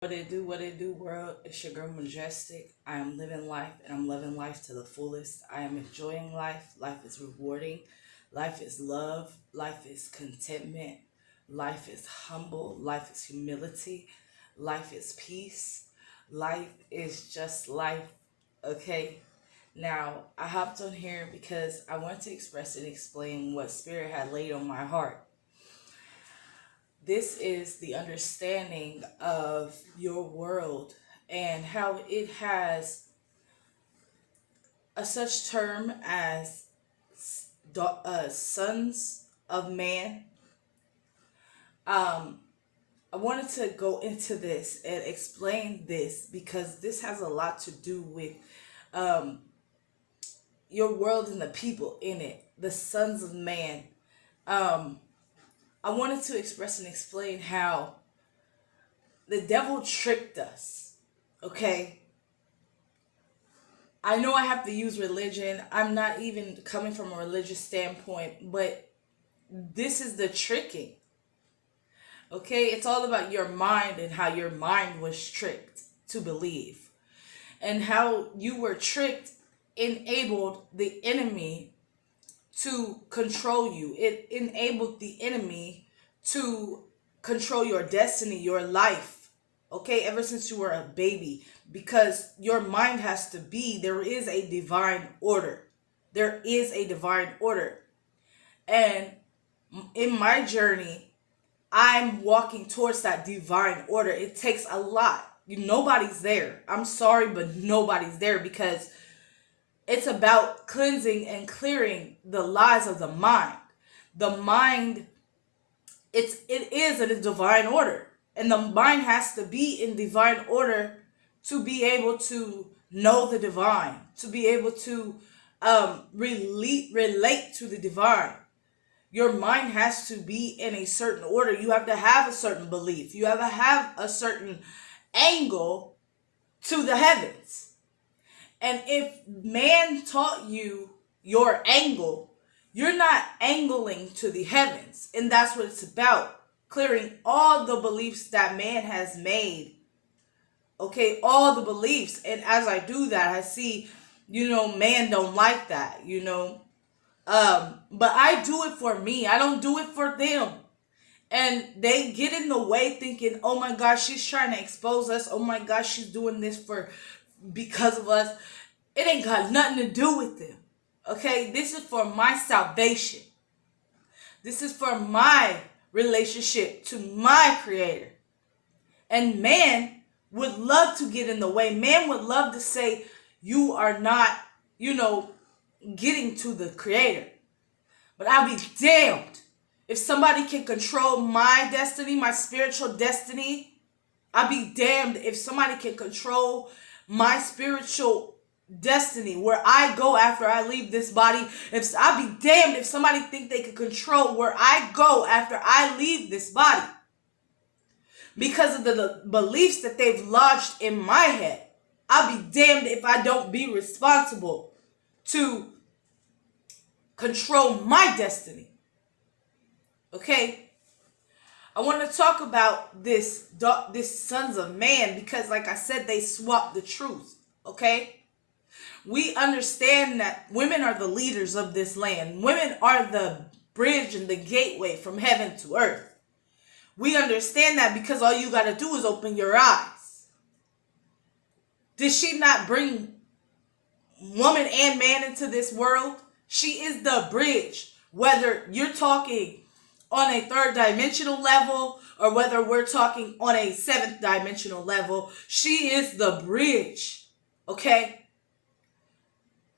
What it do, world? It's your girl Majestic. I am living life and I'm living life to the fullest. I am enjoying life. Life is rewarding. Life is love. Life is contentment. Life is humble. Life is humility. Life is peace. Life is just life. Okay? Now, I hopped on here because I want to express and explain what Spirit had laid on my heart. This is the understanding of your world and how it has a such term as sons of man. Um, I wanted to go into this and explain this because this has a lot to do with um, your world and the people in it, the sons of man. Um, I wanted to express and explain how the devil tricked us. Okay, I know I have to use religion. I'm not even coming from a religious standpoint, but this is the tricking. Okay, it's all about your mind and how your mind was tricked to believe, and how you were tricked enabled the enemy to control you. It enabled the enemy to control your destiny, your life. Okay, ever since you were a baby, because your mind has to be, there is a divine order. There is a divine order. And in my journey, I'm walking towards that divine order. It takes a lot. Nobody's there. I'm sorry, but nobody's there because it's about cleansing and clearing the lies of the mind. The mind, it is in a divine order. And the mind has to be in divine order to be able to know the divine, to be able to relate to the divine. Your mind has to be in a certain order. You have to have a certain belief. You have to have a certain angle to the heavens. And if man taught you your angle, you're not angling to the heavens. And that's what it's about. Clearing all the beliefs that man has made. Okay, all the beliefs. And as I do that, I see, man don't like that, But I do it for me. I don't do it for them. And they get in the way thinking, oh my gosh, she's trying to expose us. Oh my gosh, she's doing this because of us. It ain't got nothing to do with them. Okay? This is for my salvation. This is for my relationship to my creator. And man would love to get in the way. Man would love to say, you are not, getting to the creator. But I'll be damned if somebody can control my destiny, my spiritual destiny. I'll be damned if somebody can control my spiritual destiny, where I go after I leave this body. I'll be damned if somebody think they can control where I go after I leave this body, because of the beliefs that they've lodged in my head. I'll be damned if I don't be responsible to control my destiny. Okay? I want to talk about this sons of man because, like I said, they swap the truth. Okay? We understand that women are the leaders of this land. Women are the bridge and the gateway from heaven to earth. We understand that because all you got to do is open your eyes. Did she not bring woman and man into this world? She is the bridge. Whether you're talking on a third dimensional level or whether we're talking on a seventh dimensional level, she is the bridge. Okay?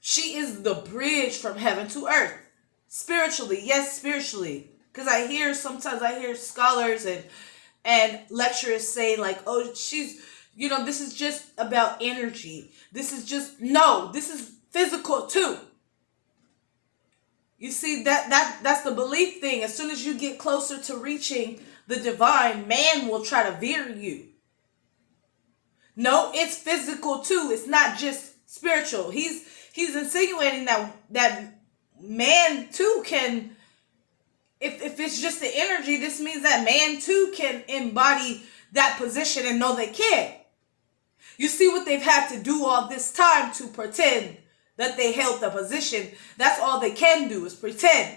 She is the bridge from heaven to earth. Spiritually, yes, spiritually. Because sometimes I hear scholars and lecturers say like, oh, she's, this is just about energy. This is physical too. You see, that's the belief thing. As soon as you get closer to reaching the divine, man will try to veer you. No, it's physical too. It's not just spiritual. He's insinuating that man too can, if it's just the energy, this means that man too can embody that position and know they can. You see what they've had to do all this time to pretend that they held the position. That's all they can do is pretend.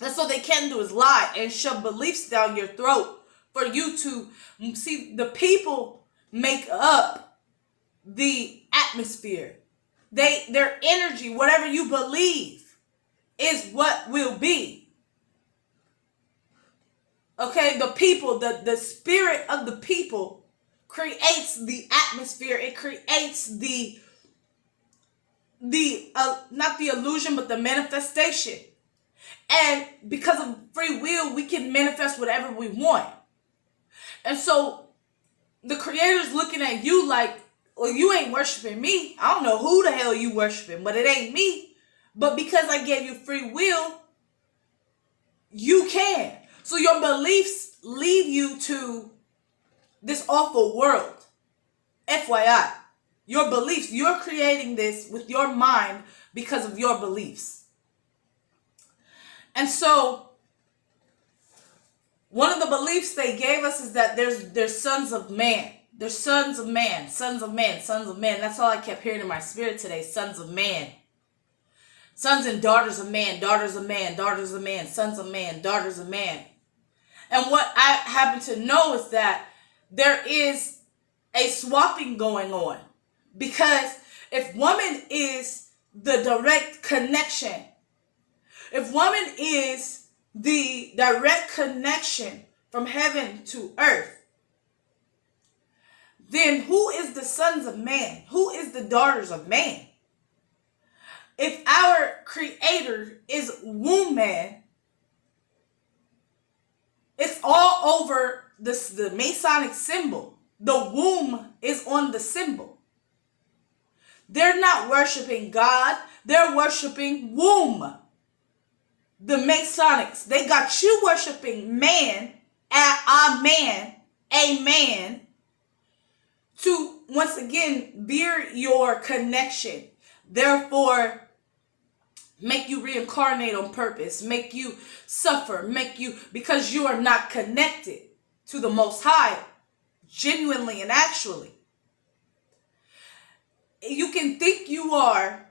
That's all they can do is lie and shove beliefs down your throat for you to see. The people make up the atmosphere. Their energy, whatever you believe, is what will be. Okay, the people, the spirit of the people creates the atmosphere. It creates the not the illusion, but the manifestation. And because of free will, we can manifest whatever we want. And so the Creator's looking at you like, well, you ain't worshiping me. I don't know who the hell you worshiping, but it ain't me. But because I gave you free will, you can. So your beliefs lead you to this awful world. FYI, your beliefs, you're creating this with your mind because of your beliefs. And so one of the beliefs they gave us is that there's sons of man. There's sons of man, sons of man, sons of man. That's all I kept hearing in my spirit today, sons of man. Sons and daughters of man, daughters of man, daughters of man, sons of man, daughters of man. And what I happen to know is that there is a swapping going on. Because if woman is the direct connection, if woman is the direct connection from heaven to earth, then who is the sons of man? Who is the daughters of man? If our Creator is womb man, it's all over the Masonic symbol. The womb is on the symbol. They're not worshiping God. They're worshiping womb. The Masonics, they got you worshiping man, a man, to once again veer your connection. Therefore, make you reincarnate on purpose, make you suffer, because you are not connected to the Most High, genuinely and actually. You can think you are,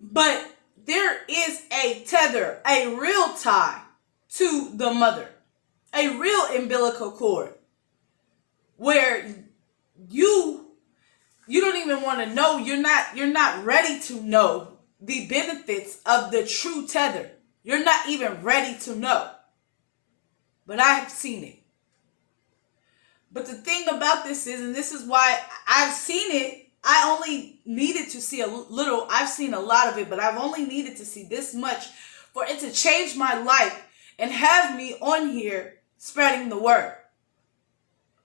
but there is a tether, a real tie to the mother, a real umbilical cord, where you don't even want to know. You're not ready to know the benefits of the true tether. You're not even ready to know. But I have seen it. But the thing about this is, and this is why I've seen it, I only needed to see a little. I've seen a lot of it, but I've only needed to see this much for it to change my life and have me on here spreading the word.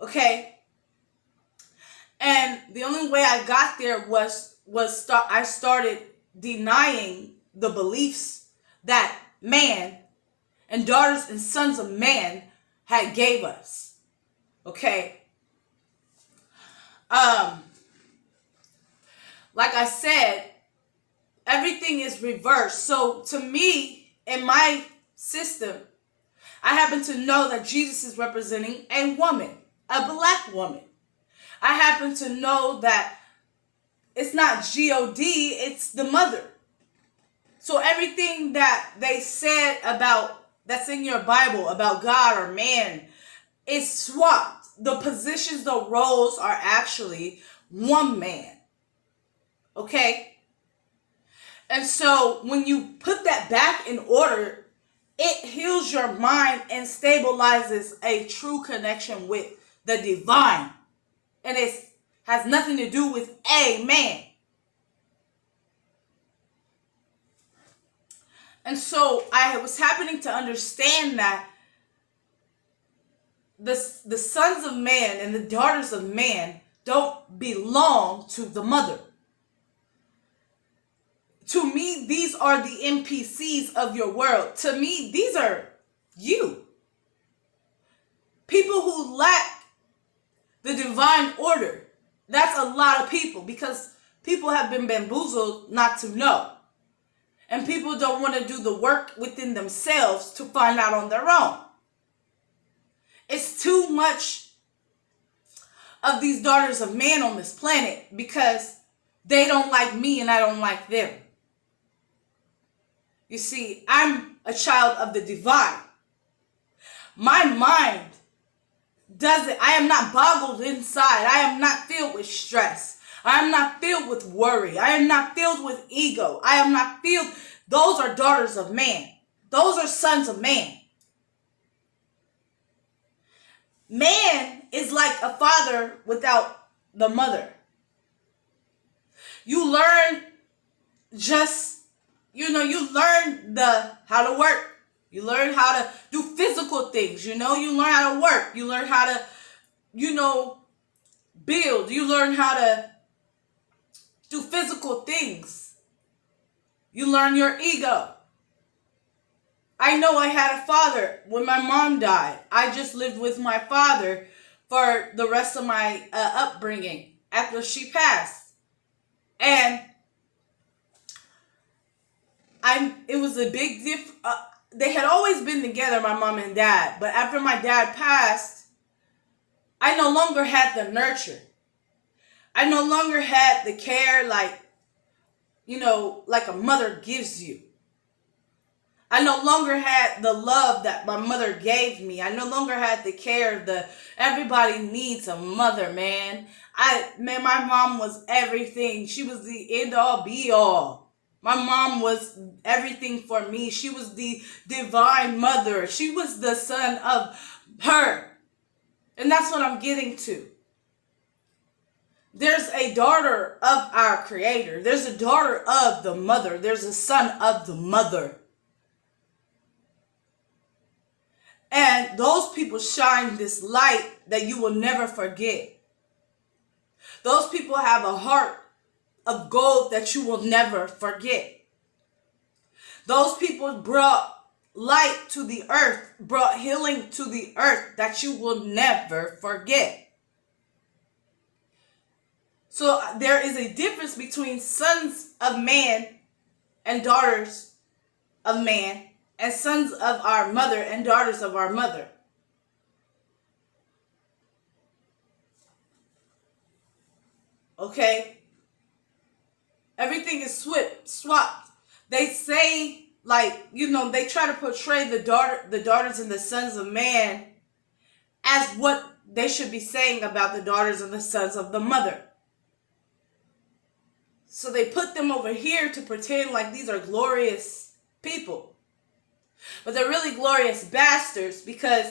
Okay? And the only way I got there was I started denying the beliefs that man and daughters and sons of man had gave us. Okay? Like I said, everything is reversed. So to me, in my system, I happen to know that Jesus is representing a woman, a black woman. I happen to know that it's not God, it's the mother. So everything that they said about, that's in your Bible, about God or man, is swapped. The positions, the roles are actually one man. Okay? And so when you put that back in order, it heals your mind and stabilizes a true connection with the divine. And it has nothing to do with a man. And so I was happening to understand that the sons of man and the daughters of man don't belong to the mother. To me, these are the NPCs of your world. To me, these are you. People who lack the divine order. That's a lot of people, because people have been bamboozled not to know. And people don't want to do the work within themselves to find out on their own. It's too much of these daughters of man on this planet because they don't like me and I don't like them. You see, I'm a child of the divine. My mind doesn't, I am not boggled inside. I am not filled with stress. I am not filled with worry. I am not filled with ego. I am not filled. Those are daughters of man. Those are sons of man. Man is like a father without the mother. You learn you learn how to work. You learn how to do physical things, you learn how to work. You learn how to, build. You learn how to do physical things. You learn your ego. I know I had a father when my mom died. I just lived with my father for the rest of my upbringing after she passed. And it was a big they had always been together, my mom and dad. But after my dad passed, I no longer had the nurture. I no longer had the care like a mother gives you. I no longer had the love that my mother gave me. I no longer had the care. Everybody needs a mother, man. My mom was everything. She was the end all be all. My mom was everything for me. She was the divine mother. She was the son of her. And that's what I'm getting to. There's a daughter of our Creator. There's a daughter of the mother. There's a son of the mother. And those people shine this light that you will never forget. Those people have a heart of gold that you will never forget. Those people brought light to the earth, brought healing to the earth that you will never forget. So there is a difference between sons of man and daughters of man, and sons of our mother and daughters of our mother. Okay? Everything is swapped. They say, they try to portray the daughters and the sons of man as what they should be saying about the daughters and the sons of the mother. So they put them over here to pretend like these are glorious people. But they're really glorious bastards, because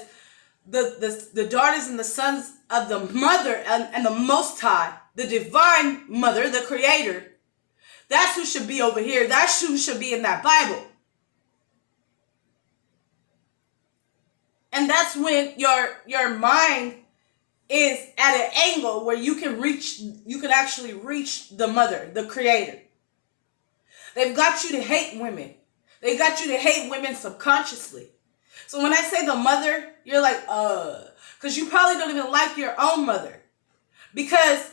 the daughters and the sons of the mother and the Most High, the divine mother, the Creator, that's who should be over here. That's who should be in that Bible. And that's when your mind is at an angle where you can actually reach the mother, the Creator. They've got you to hate women. They got you to hate women subconsciously. So when I say the mother, you're like, because you probably don't even like your own mother. Because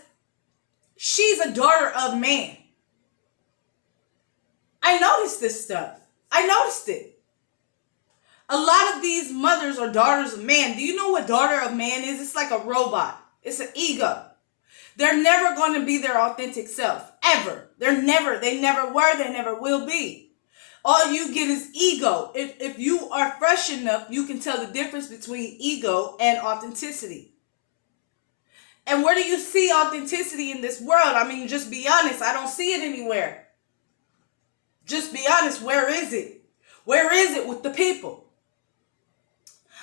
she's a daughter of man. I noticed this stuff. I noticed it. A lot of these mothers are daughters of man. Do you know what daughter of man is? It's like a robot. It's an ego. They're never going to be their authentic self. Ever. They never were, they never will be. All you get is ego. If you are fresh enough, you can tell the difference between ego and authenticity. And where do you see authenticity in this world? I mean, just be honest. I don't see it anywhere. Just be honest. Where is it? Where is it with the people?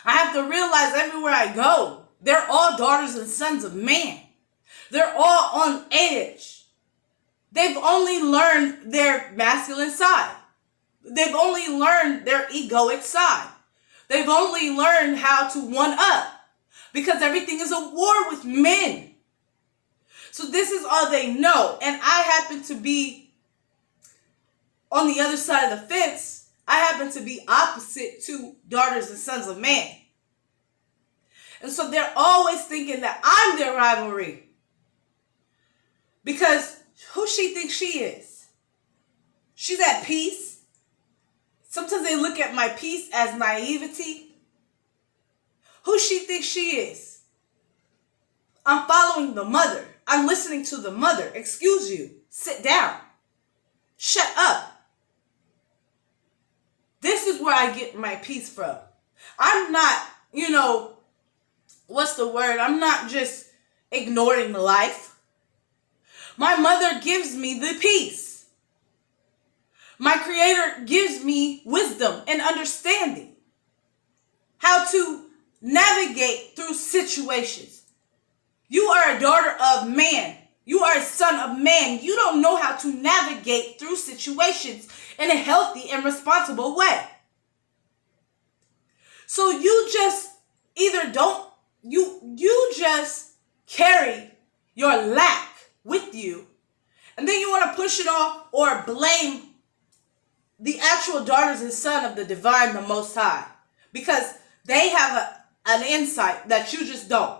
I have to realize everywhere I go, they're all daughters and sons of man. They're all on edge. They've only learned their masculine side. They've only learned their egoic side. They've only learned how to one up, because everything is a war with men. So this is all they know. And I happen to be on the other side of the fence. I happen to be opposite to daughters and sons of man. And so they're always thinking that I'm their rivalry. Because who she thinks she is? She's at peace. Sometimes they look at my peace as naivety. Who she thinks she is? I'm following the mother. I'm listening to the mother. Excuse you. Sit down. Shut up. This is where I get my peace from. I'm not, what's the word? I'm not just ignoring life. My mother gives me the peace. My Creator gives me wisdom and understanding. How to navigate through situations. You are a daughter of man. You are a son of man. You don't know how to navigate through situations in a healthy and responsible way. So you just either don't, you just carry your lack with you, and then you want to push it off or blame the actual daughters and son of the divine, the Most High, because they have an insight that you just don't.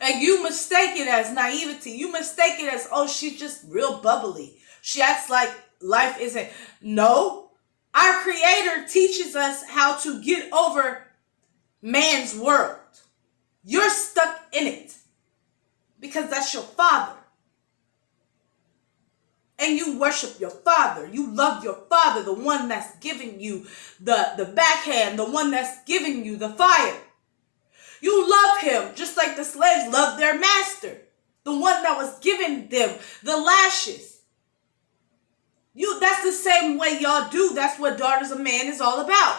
And you mistake it as naivety. You mistake it as, oh, she's just real bubbly. She acts like life isn't. No. Our Creator teaches us how to get over man's world. You're stuck in it because that's your father. And you worship your father. You love your father, the one that's giving you the backhand, the one that's giving you the fire. You love him just like the slaves loved their master, the one that was giving them the lashes. That's the same way y'all do. That's what Daughters of Man is all about.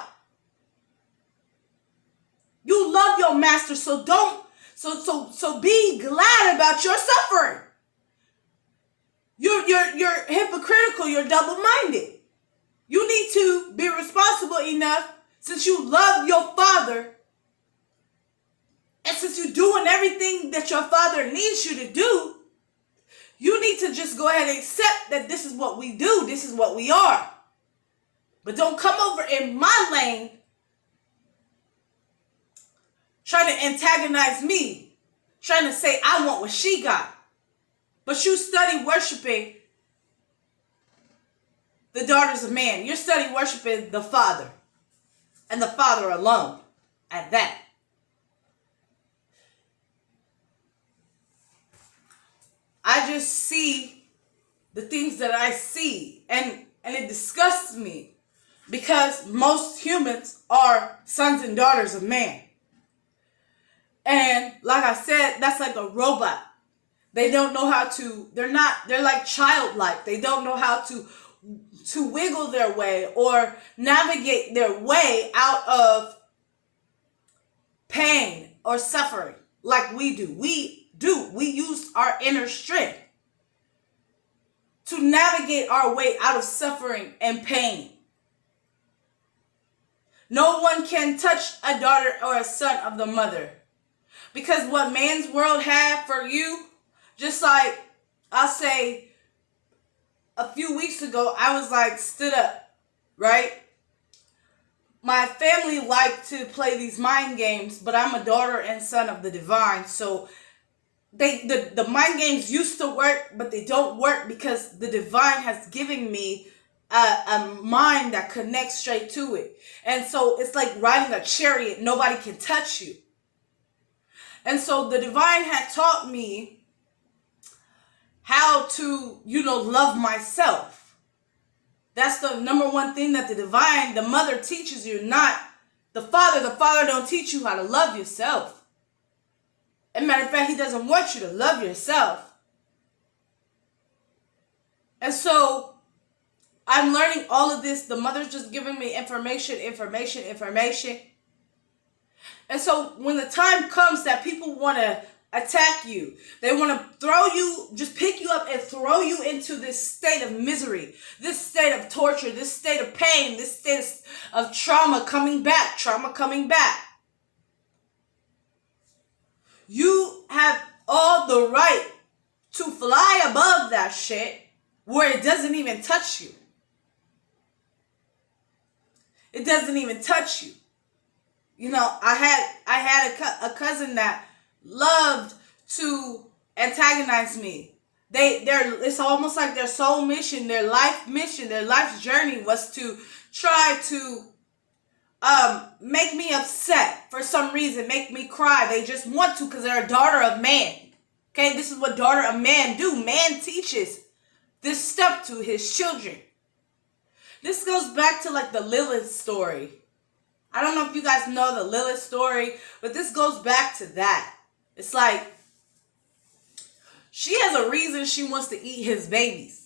You love your master, so be glad about your suffering. You're hypocritical, you're double-minded. You need to be responsible enough, since you love your father, and since you're doing everything that your father needs you to do, you need to just go ahead and accept that this is what we do, this is what we are. But don't come over in my lane trying to antagonize me, trying to say I want what she got. But you study worshiping the daughters of man. You're studying worshiping the Father, and the Father alone at that. I just see the things that I see, and it disgusts me, because most humans are sons and daughters of man. And like I said, that's like a robot. They don't know how to, they're like childlike. They don't know how to wiggle their way or navigate their way out of pain or suffering like we do. We use our inner strength to navigate our way out of suffering and pain. No one can touch a daughter or a son of the mother. Because what man's world had for you, just like I'll say a few weeks ago, I was like stood up, right? My family liked to play these mind games, but I'm a daughter and son of the divine. So the mind games used to work, but they don't work because the divine has given me a mind that connects straight to it. And so it's like riding a chariot. Nobody can touch you. And so the divine had taught me how to, love myself. That's the number one thing that the divine, the mother teaches you, not the father. The father don't teach you how to love yourself. As a matter of fact, he doesn't want you to love yourself. And so I'm learning all of this. The mother's just giving me information. And so when the time comes that people want to attack you, they want to throw you, just pick you up and throw you into this state of misery, this state of torture, this state of pain, this state of trauma coming back. You have all the right to fly above that shit where it doesn't even touch you. It doesn't even touch you. I had a cousin that loved to antagonize me. It's almost like their life's journey was to try to make me upset for some reason, make me cry. They just want to because they're a daughter of man. Okay, this is what daughter of man do. Man teaches this stuff to his children. This goes back to like the Lilith story. I don't know if you guys know the Lilith story, but this goes back to that. It's like she has a reason she wants to eat his babies.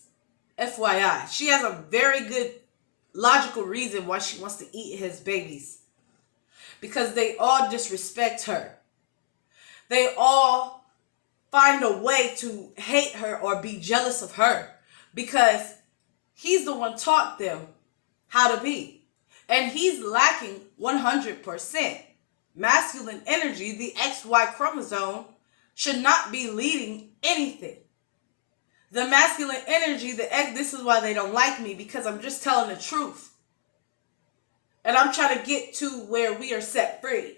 FYI. She has a very good logical reason why she wants to eat his babies. Because they all disrespect her. They all find a way to hate her or be jealous of her. Because he's the one taught them how to be. And he's lacking 100%. Masculine energy, the XY chromosome, should not be leading anything. The masculine energy, the X, this is why they don't like me, because I'm just telling the truth. And I'm trying to get to where we are set free.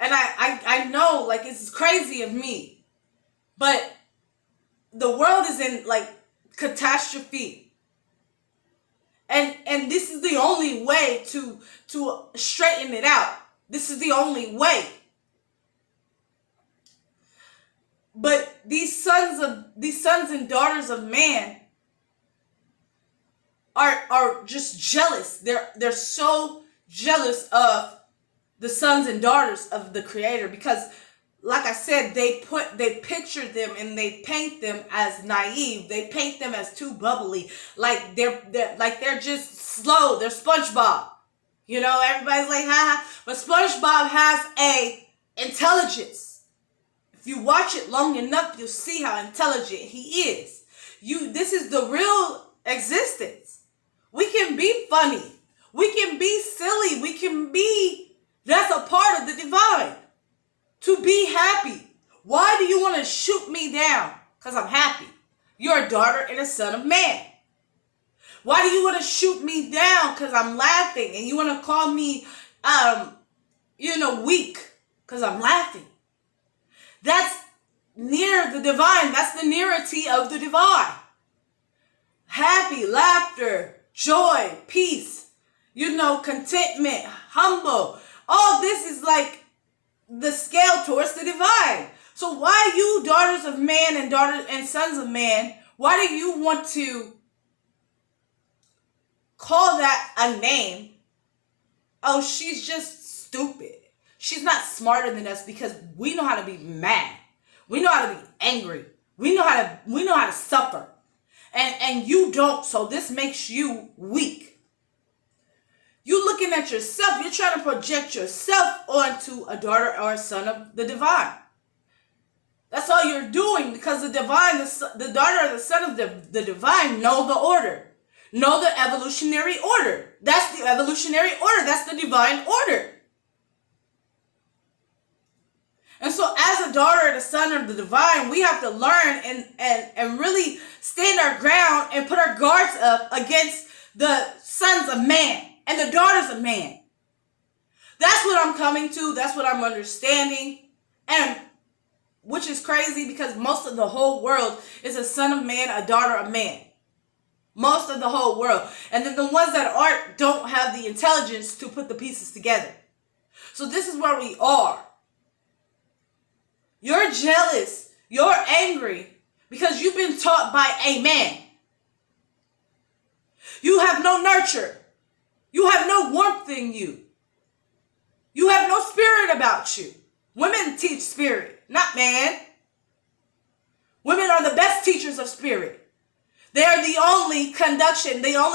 And I know, like, it's crazy of me. But the world is in, like, catastrophe. And this is the only way to straighten it out. This is the only way. But these sons and daughters of man are just jealous. They're so jealous of the sons and daughters of the Creator because, like I said, they picture them and they paint them as naive. They paint them as too bubbly, like they're just slow. They're SpongeBob. You know, everybody's like, haha. But SpongeBob has a intelligence. If you watch it long enough, you'll see how intelligent he is. This is the real existence. We can be funny. We can be silly. That's a part of the divine. To be happy. Why do you want to shoot me down? Because I'm happy. You're a daughter and a son of man. Why do you want to shoot me down? Because I'm laughing. And you want to call me, weak. Because I'm laughing. That's near the divine. That's the nearity of the divine. Happy, laughter, joy, peace, contentment, humble. All this is like the scale towards the divine. So why you daughters of man and daughters and sons of man, why do you want to call that a name? Oh, she's just stupid. She's not smarter than us because we know how to be mad. We know how to be angry. We know how to suffer. And you don't, so this makes you weak. You looking at yourself, you're trying to project yourself onto a daughter or a son of the divine. That's all you're doing because the divine, the daughter or the son of the divine know the order. Know the evolutionary order. That's the evolutionary order. That's the divine order. And so as a daughter and a son of the divine, we have to learn and really stand our ground and put our guards up against the sons of man and the daughters of man. That's what I'm coming to. That's what I'm understanding. And which is crazy because most of the whole world is a son of man, a daughter of man. Most of the whole world. And then the ones that aren't don't have the intelligence to put the pieces together. So this is where we are. You're jealous. You're angry because you've been taught by a man. You have no nurture. You have no warmth in you. You have no spirit about you. Women teach spirit, not man. Women are the best teachers of spirit. They are the only connection. They are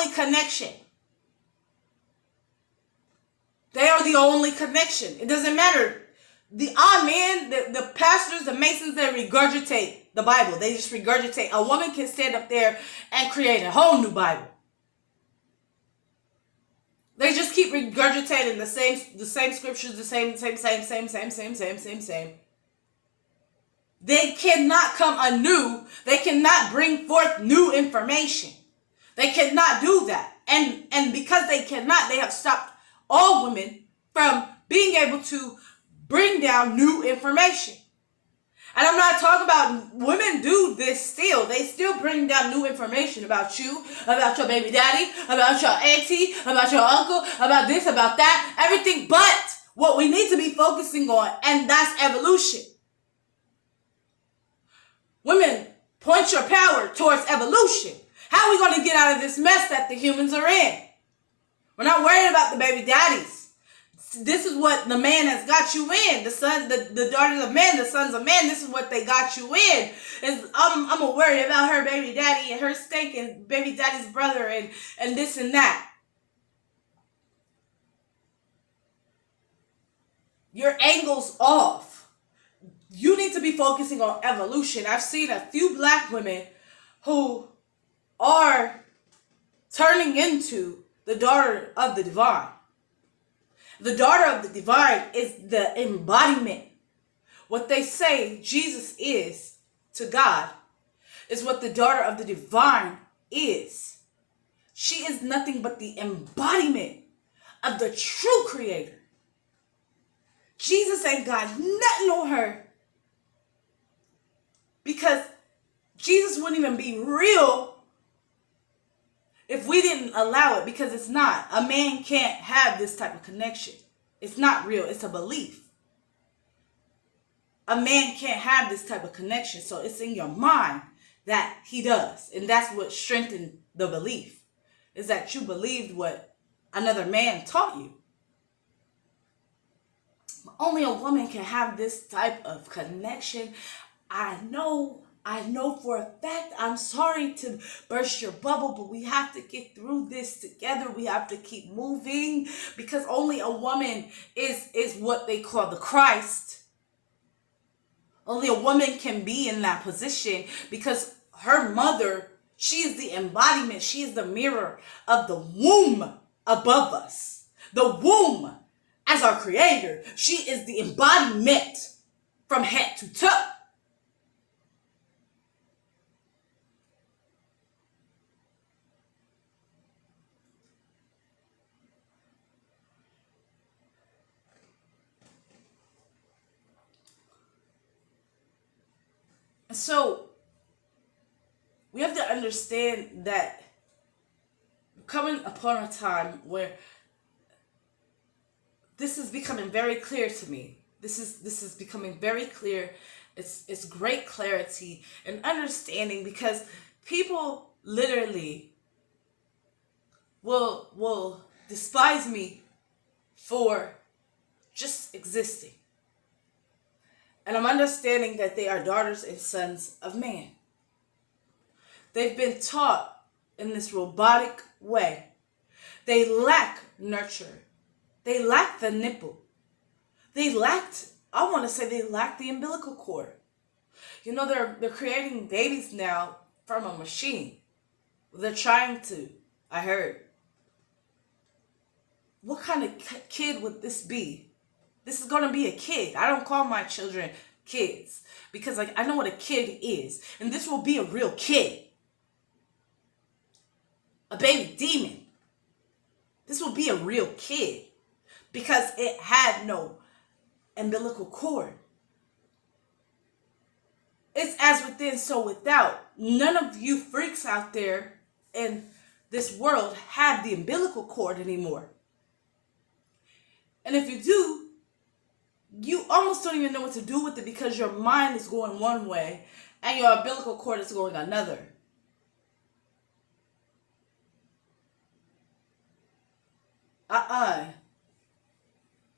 the only connection. It doesn't matter. The pastors, the Masons, they regurgitate the Bible. They just regurgitate. A woman can stand up there and create a whole new Bible. They just keep regurgitating the same scriptures, the same. They cannot come anew. They cannot bring forth new information. They cannot do that. And because they cannot, they have stopped all women from being able to bring down new information. And I'm not talking about women do this still. They still bring down new information about you, about your baby daddy, about your auntie, about your uncle, about this, about that, everything but what we need to be focusing on, and that's evolution. Women, point your power towards evolution. How are we going to get out of this mess that the humans are in? We're not worried about the baby daddies. This is what the man has got you in. The daughters of men, the sons of men, this is what they got you in. I'm worried about her baby daddy and her stinking baby daddy's brother and this and that. Your angle's off. You need to be focusing on evolution. I've seen a few black women who are turning into the daughter of the divine. The daughter of the divine is the embodiment. What they say Jesus is to God is what the daughter of the divine is. She is nothing but the embodiment of the true creator. Jesus ain't got nothing on her, because Jesus wouldn't even be real if we didn't allow it, because it's not. A man can't have this type of connection. It's not real. It's a belief. A man can't have this type of connection. So it's in your mind that he does. And that's what strengthened the belief, is that you believed what another man taught you. Only a woman can have this type of connection. I know for a fact, I'm sorry to burst your bubble, but we have to get through this together. We have to keep moving, because only a woman is what they call the Christ. Only a woman can be in that position, because her mother, she is the embodiment. She is the mirror of the womb above us. The womb as our creator. She is the embodiment from head to toe. So we have to understand that coming upon a time where this is becoming very clear to me. This is becoming very clear. It's great clarity and understanding, because people literally will despise me for just existing. And I'm understanding that they are daughters and sons of man. They've been taught in this robotic way. They lack nurture. They lack the nipple. They lacked the umbilical cord. You know, they're creating babies now from a machine. They're trying to, I heard. What kind of kid would this be? This is going to be a kid. I don't call my children kids, because I know what a kid is. And this will be a real kid. A baby demon. This will be a real kid, because it had no umbilical cord. It's as within, so without. None of you freaks out there in this world have the umbilical cord anymore. And if you do, you almost don't even know what to do with it, because your mind is going one way and your umbilical cord is going another.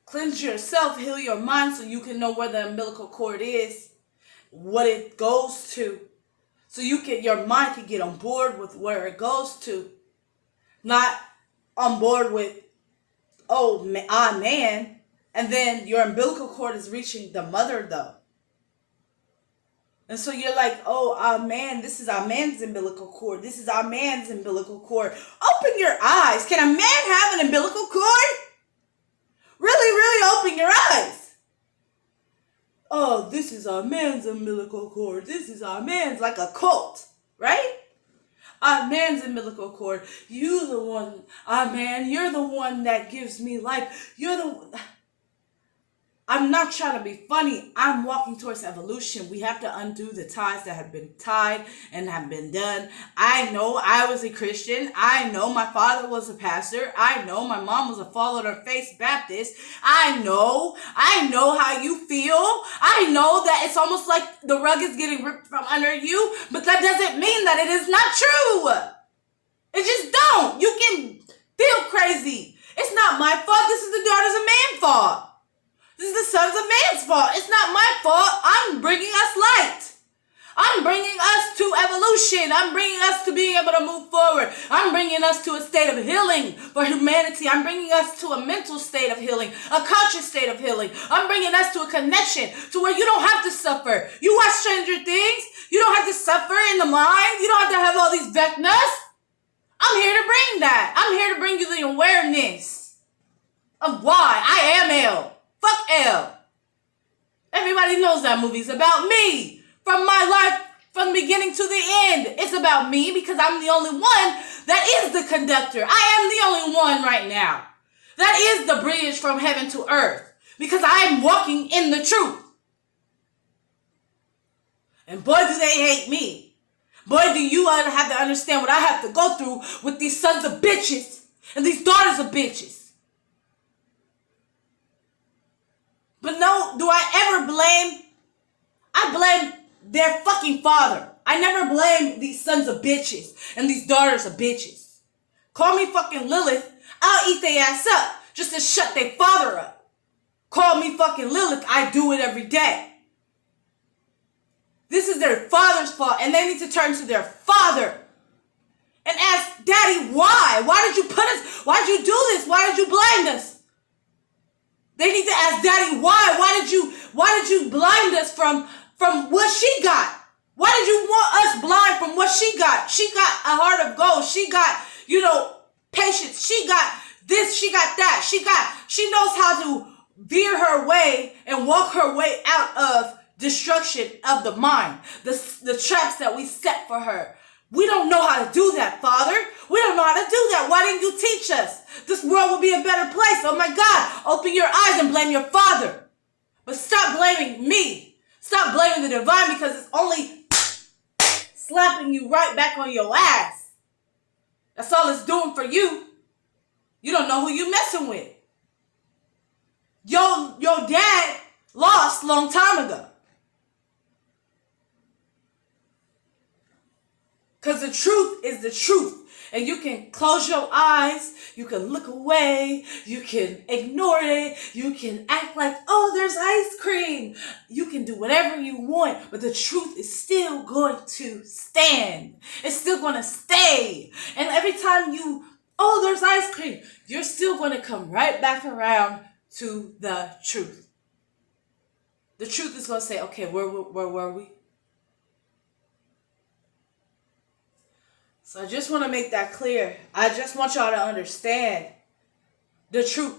Cleanse yourself, heal your mind, so you can know where the umbilical cord is, what it goes to, so your mind can get on board with where it goes to, not on board with, man, and then your umbilical cord is reaching the mother though. And so you're like, man, this is our man's umbilical cord. This is our man's umbilical cord. Open your eyes. Can a man have an umbilical cord? Really, really open your eyes. Oh, this is our man's umbilical cord. This is our man's, like a cult, right? Our man's umbilical cord. You the one, our man, you're the one that gives me life. You're the one. I'm not trying to be funny. I'm walking towards evolution. We have to undo the ties that have been tied and have been done. I know I was a Christian. I know my father was a pastor. I know my mom was a follower of Faith Baptist. I know how you feel. I know that it's almost like the rug is getting ripped from under you, but that doesn't mean that it is not true. It just don't. You can feel crazy. It's not my fault. This is the daughters of man fault. This is the sons of man's fault. It's not my fault. I'm bringing us light. I'm bringing us to evolution. I'm bringing us to being able to move forward. I'm bringing us to a state of healing for humanity. I'm bringing us to a mental state of healing, a conscious state of healing. I'm bringing us to a connection to where you don't have to suffer. You watch Stranger Things. You don't have to suffer in the mind. You don't have to have all these vecnas. I'm here to bring that. I'm here to bring you the awareness of why I am L. Fuck L. Everybody knows that movie's about me. From my life, from the beginning to the end, it's about me because I'm the only one that is the conductor. I am the only one right now that is the bridge from heaven to earth because I'm walking in the truth. And boy, do they hate me. Boy, do you have to understand what I have to go through with these sons of bitches and these daughters of bitches. But no, do I ever blame? I blame their fucking father. I never blame these sons of bitches and these daughters of bitches. Call me fucking Lilith. I'll eat their ass up just to shut their father up. Call me fucking Lilith. I do it every day. This is their father's fault, and they need to turn to their father and ask, Daddy, why? Why did you put us? Why did you do this? Why did you blind us? They need to ask Daddy why. Why did you blind us from what she got? Why did you want us blind from what she got? She got a heart of gold. She got, patience. She got this, she got that. She knows how to veer her way and walk her way out of destruction of the mind. The traps that we set for her. We don't know how to do that, Father. We don't know how to do that. Why didn't you teach us? This world will be a better place. Oh my God, open your eyes and blame your Father. But stop blaming me. Stop blaming the divine because it's only slapping you right back on your ass. That's all it's doing for you. You don't know who you messing with. Your dad lost a long time ago. Because the truth is the truth. And you can close your eyes, you can look away, you can ignore it, you can act like, oh, there's ice cream. You can do whatever you want, but the truth is still going to stand. It's still going to stay. And every time there's ice cream, you're still going to come right back around to the truth. The truth is going to say, okay, where were we? So I just want to make that clear. I just want y'all to understand the truth.